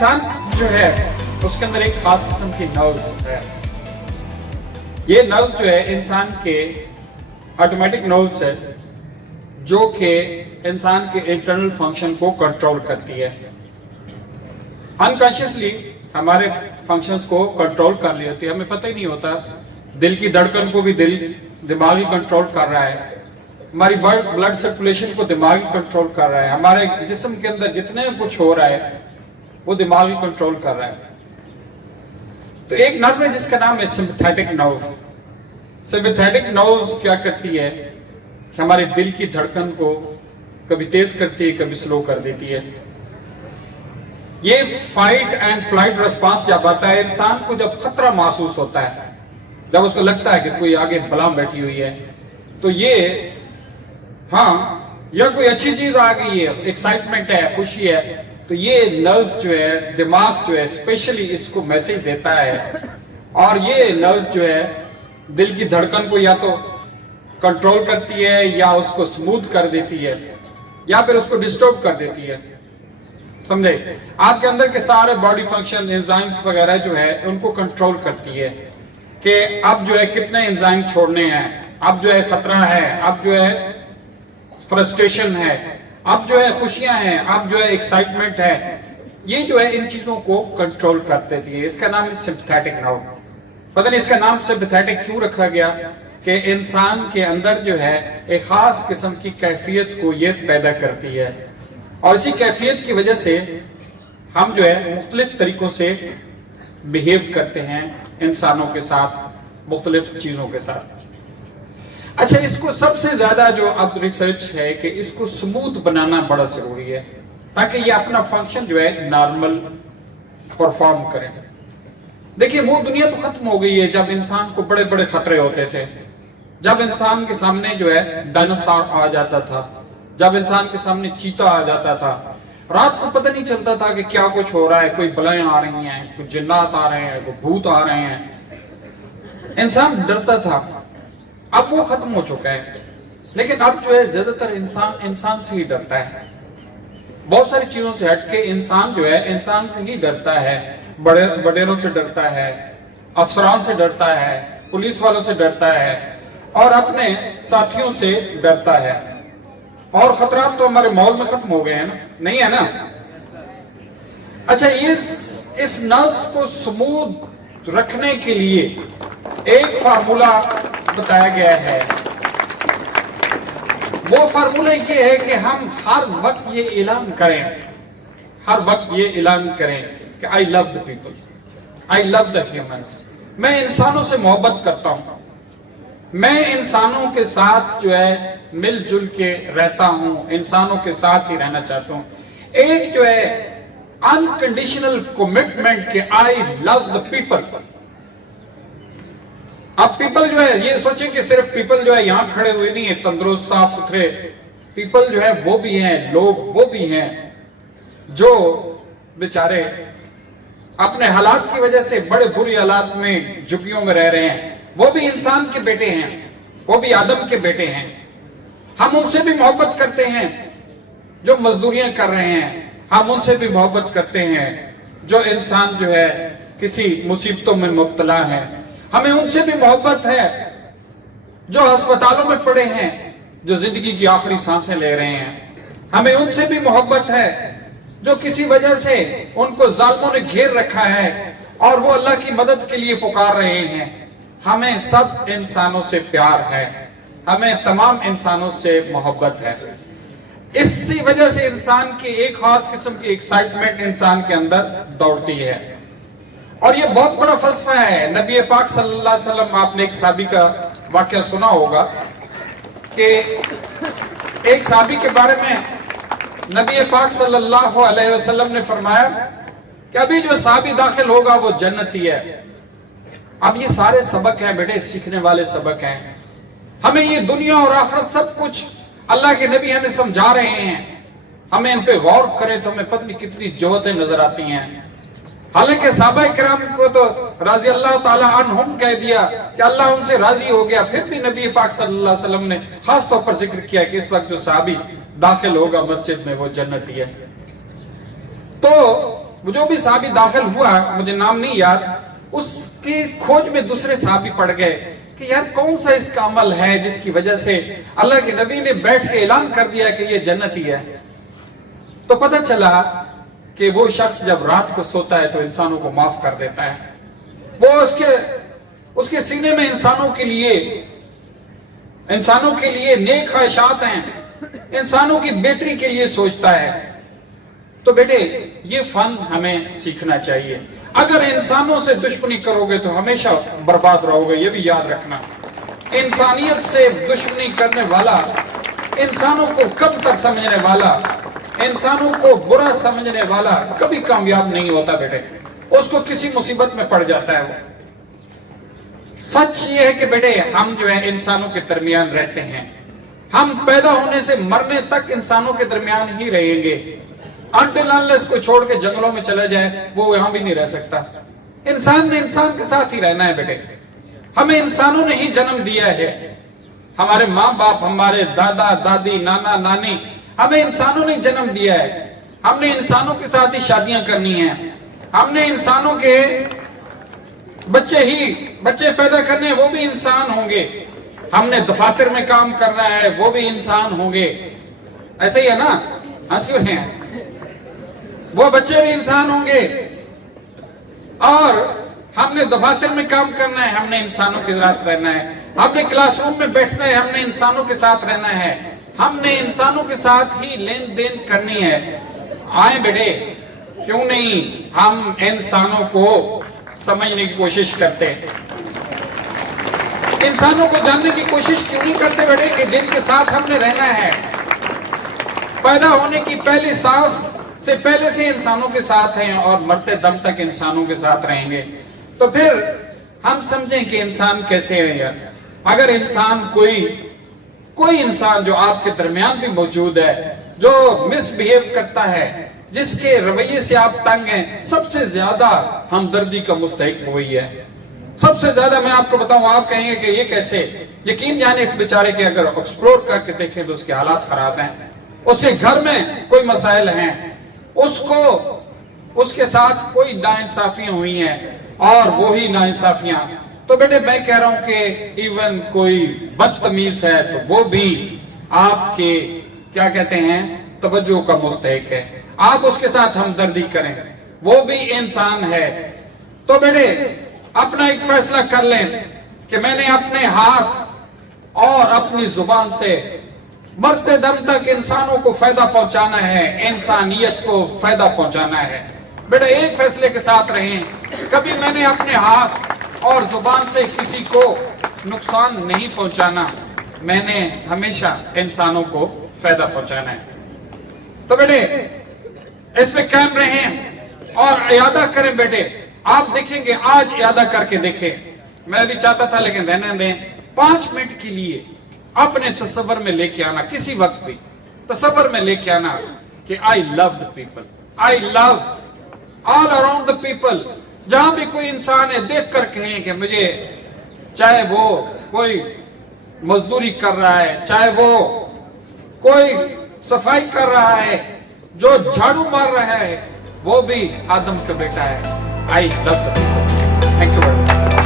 इंसान जो है उसके अंदर एक खास किस्म की नर्व्स है। ये नर्व्स जो है इंसान के ऑटोमेटिक नर्व्स है जो कि इंसान के इंटरनल फंक्शन को कंट्रोल करती है। अनकॉन्शियसली हमारे फंक्शंस को कंट्रोल कर रही होती है, हमें पता ही नहीं होता। दिल की धड़कन को भी दिमाग ही कंट्रोल कर रहा है, हमारी ब्लड सर्कुलेशन को दिमाग ही कंट्रोल कर रहा है, हमारे जिस्म के अंदर जितने कुछ हो रहा है वो दिमाग ही कंट्रोल कर रहा है। तो एक नर्व है जिसका नाम है सिंपैथेटिक नर्व। सिंपैथेटिक नर्व क्या करती है कि हमारे दिल की धड़कन को कभी तेज करती है, कभी स्लो कर देती है। ये फाइट एंड फ्लाइट रिस्पांस जब आता है, इंसान को जब खतरा महसूस होता है, जब उसको लगता है कि कोई आगे बला बैठी हुई है, तो ये या कोई अच्छी चीज आ गई है, एक्साइटमेंट है, खुशी है, तो ये नर्व्स जो है, दिमाग जो है स्पेशली इसको मैसेज देता है। और ये नर्व्स जो है दिल की धड़कन को या तो कंट्रोल करती है, या उसको स्मूथ कर देती है, या फिर उसको डिस्टर्ब कर देती है। समझे? आपके अंदर के सारे बॉडी फंक्शन, एंजाइम्स वगैरह जो है उनको कंट्रोल करती है कि अब जो है कितने एंजाइम छोड़ने हैं, अब जो है खतरा है, अब जो है फ्रस्ट्रेशन है, अब जो है खुशियां हैं, अब जो है एक्साइटमेंट है। ये जो है इन चीजों को कंट्रोल कर देती है। इसका नाम है सिंपैथेटिक नर्व। पता नहीं इसका नाम सिंपैथेटिक क्यों रखा गया कि इंसान के अंदर जो है एक खास किस्म की कैफियत को ये पैदा करती है, और इसी कैफियत की वजह से हम जो है मुख्तलिफ तरीकों से बिहेव करते हैं इंसानों के साथ, मुख्तलिफ चीजों के साथ। अच्छा, इसको सबसे ज्यादा जो अब रिसर्च है कि इसको स्मूथ बनाना बड़ा जरूरी है ताकि ये अपना फंक्शन जो है नॉर्मल परफॉर्म करे। देखिए, वो दुनिया तो खत्म हो गई है जब इंसान को बड़े बड़े खतरे होते थे, जब इंसान के सामने जो है डायनासोर आ जाता था, जब इंसान के सामने चीता आ जाता था, रात को पता नहीं चलता था कि क्या कुछ हो रहा है, कोई बलाएं आ रही हैं, कोई जिन्नात आ रहे हैं, कोई भूत आ रहे हैं, इंसान डरता था। अब वो खत्म हो चुका है, लेकिन अब जो है ज्यादातर इंसान से ही डरता है। बहुत सारी चीजों से हटके इंसान जो है इंसान से ही डरता है। बड़ेरों से डरता है, अफसरान से डरता है, पुलिस वालों से डरता है, और अपने साथियों से डरता है। और खतरात तो हमारे माहौल में खत्म हो गए हैं ना, नहीं है ना? अच्छा, इस नर्व्स को स्मूथ रखने के लिए एक फार्मूला बताया गया है। वो फार्मूला ये है कि हम हर वक्त ये ऐलान करें, हर वक्त ये ऐलान करें कि I love the people, I love the humans. मैं इंसानों से मोहब्बत करता हूं, मैं इंसानों के साथ जो है मिलजुल के रहता हूं, इंसानों के साथ ही रहना चाहता हूं। एक जो है अनकंडीशनल कमिटमेंट कि आई लव द पीपल। अब पीपल जो है, ये सोचें कि सिर्फ पीपल जो है यहां खड़े हुए नहीं है, तंदुरुस्त साफ सुथरे पीपल जो है वो भी हैं, लोग वो भी हैं जो बेचारे अपने हालात की वजह से बड़े बुरी हालात में झुग्गियों में रह रहे हैं। वो भी इंसान के बेटे हैं, वो भी आदम के बेटे हैं। हम उनसे भी मोहब्बत करते हैं जो मजदूरियां कर रहे हैं, हम उनसे भी मोहब्बत करते हैं जो इंसान जो है किसी मुसीबतों में मुब्तला है। हमें उनसे भी मोहब्बत है जो अस्पतालों में पड़े हैं, जो जिंदगी की आखिरी सांसें ले रहे हैं। हमें उनसे भी मोहब्बत है जो किसी वजह से उनको जालिमों ने घेर रखा है और वो अल्लाह की मदद के लिए पुकार रहे हैं। हमें सब इंसानों से प्यार है, हमें तमाम इंसानों से मोहब्बत है। इसी वजह से इंसान की एक खास किस्म की एक्साइटमेंट इंसान के अंदर दौड़ती है। और ये बहुत बड़ा फलसफा है। नबी पाक सल्लल्लाहु अलैहि वसल्लम, आपने एक साहबी का वाकया सुना होगा कि एक साहबी के बारे में नबी पाक सल्लल्लाहु अलैहि वसल्लम ने फरमाया कि अभी जो साहबी दाखिल होगा वो जन्नती है। अब ये सारे सबक हैं बेटे, सीखने वाले सबक हैं। हमें ये दुनिया और आखिरत सब कुछ अल्लाह के नबी हमें समझा रहे हैं। हमें इन पे गौर करें तो हमें पता नहीं कितनी जोहतें नजर आती हैं। हालांकि सहाबा किराम को तो राजी अल्लाह ताला अन्हुम कह दिया कि अल्लाह उनसे राजी हो गया, फिर भी नबी पाक सल्लल्लाहु अलैहि वसल्लम ने खास तौर पर जिक्र किया कि इस वक्त जो सहाबी दाखिल होगा मस्जिद में वो जन्नती है। तो वो जो भी साहबी दाखिल हुआ, मुझे नाम नहीं याद, उसकी खोज में दूसरे साहबी पड़ गए कि यार कौन सा इसका अमल है जिसकी वजह से अल्लाह के नबी ने बैठ के ऐलान कर दिया कि ये जन्नती है। तो पता चला कि वो शख्स जब रात को सोता है तो इंसानों को माफ कर देता है। वो उसके सीने में इंसानों के लिए नेक ख्वाहिशात हैं, इंसानों की बेहतरी के लिए सोचता है। तो बेटे ये फन हमें सीखना चाहिए। अगर इंसानों से दुश्मनी करोगे तो हमेशा बर्बाद रहोगे, ये भी याद रखना। इंसानियत से दुश्मनी करने वाला, इंसानों को कमतर समझने वाला, इंसानों को बुरा समझने वाला कभी कामयाब नहीं होता बेटे, उसको किसी मुसीबत में पड़ जाता है वो। सच ये है कि बेटे हम जो है इंसानों के दरमियान रहते हैं, हम पैदा होने से मरने तक इंसानों के दरमियान ही रहेंगे। अनटिल अनलेस को छोड़ के जंगलों में चला जाए वो यहां भी नहीं रह सकता। इंसान ने इंसान के साथ ही रहना है बेटे। हमें इंसानों ने ही जन्म दिया है, हमारे माँ बाप, हमारे दादा दादी, नाना नानी, हमें इंसानों ने जन्म दिया है। हमने इंसानों के साथ ही शादियां करनी है, हमने इंसानों के बच्चे पैदा करने हैं, वो भी इंसान होंगे। हमने दफातर में काम करना है, वो भी इंसान होंगे। ऐसे ही है ना, हंस क्यों रहे हैं? वो बच्चे भी इंसान होंगे। और हमने दफातर में काम करना है, हमने इंसानों के साथ रहना है। हमने क्लासरूम में बैठना है, हमने इंसानों के साथ रहना है। हमने इंसानों के साथ ही लेन देन करनी है। आए बेटे, क्यों नहीं हम इंसानों को समझने की कोशिश करते हैं? इंसानों को जानने की कोशिश क्यों नहीं करते बेटे कि जिनके साथ हमने रहना है? पैदा होने की पहली सांस से पहले से इंसानों के साथ हैं और मरते दम तक इंसानों के साथ रहेंगे। तो फिर हम समझें कि इंसान कैसे है यार। अगर इंसान कोई इंसान जो आपके दरमियान भी मौजूद है, जो मिसबिहेव करता है, जिसके रवैये से आप तंग हैं, सबसे ज्यादा हमदर्दी का मुस्तहिक वही है। सबसे ज्यादा मैं आपको बताऊं, आप कहेंगे कि ये कैसे? यकीन जाने इस बेचारे के अगर एक्सप्लोर करके देखें तो उसके हालात खराब हैं, उसके घर में कोई मसाइल हैं, उसके साथ कोई नाइंसाफियां हुई हैं और वो ही नाइंसाफियां। तो बेटे मैं कह रहा हूं कि इवन कोई बदतमीज है तो वो भी आपके क्या कहते हैं तवज्जो का मुस्तहिक है। आप उसके साथ हमदर्दी करें, वो भी इंसान है। तो बेटे अपना एक फैसला कर लें कि मैंने अपने हाथ और अपनी जुबान से मरते दम तक इंसानों को फायदा पहुंचाना है, इंसानियत को फायदा पहुंचाना है। बेटा एक फैसले के साथ रहें, कभी मैंने अपने हाथ और जुबान से किसी को नुकसान नहीं पहुंचाना, मैंने हमेशा इंसानों को फायदा पहुंचाना है। तो बेटे इस पे कायम रहें और इरादा करें। बेटे आप देखेंगे, आज इरादा करके देखें। मैं भी चाहता था लेकिन रहने दें। 5 मिनट के लिए अपने तस्वर में लेके आना, किसी वक्त भी तस्वर में लेके आना कि I love the people, I love all around the people. जहां भी कोई इंसान है देख कर कहें कि मुझे, चाहे वो कोई मजदूरी कर रहा है, चाहे वो कोई सफाई कर रहा है, जो झाड़ू मार रहा है, वो भी आदम का बेटा है। I love the people. Thank you very much.